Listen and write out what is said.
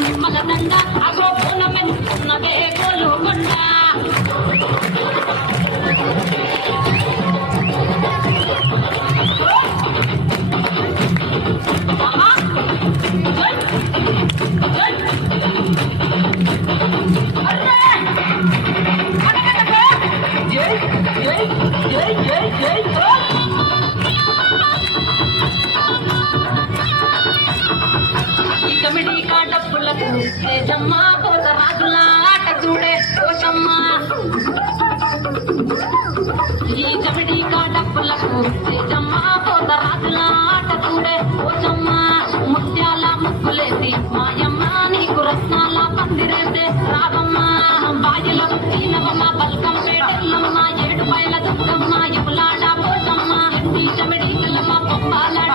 నిమ్మల దండ అగో పూనమెన్నున్నదే గోలుకొండ కమిటీ కాటప్పులకు తేజమ్మ పోత రాజుల ఆట చూడే కోశమ్మ ఈ కమిటీ కాటప్పులకు తేజమ్మ పోత రాజుల ఆట చూడే కోశమ్మ ముత్యాల ముక్కులేసి మాయమ్మ నీకు రత్నాల పందిరేసే రావమ్మ బాయిలో ఈనవమ్మ బల్కం పేటెల్లమ్మ ఏడు బయల దుర్గమ్మ ఎవులాడ పోసమ్మ ఎండి కమిటీ కలమ్మ పొప్పాలాడ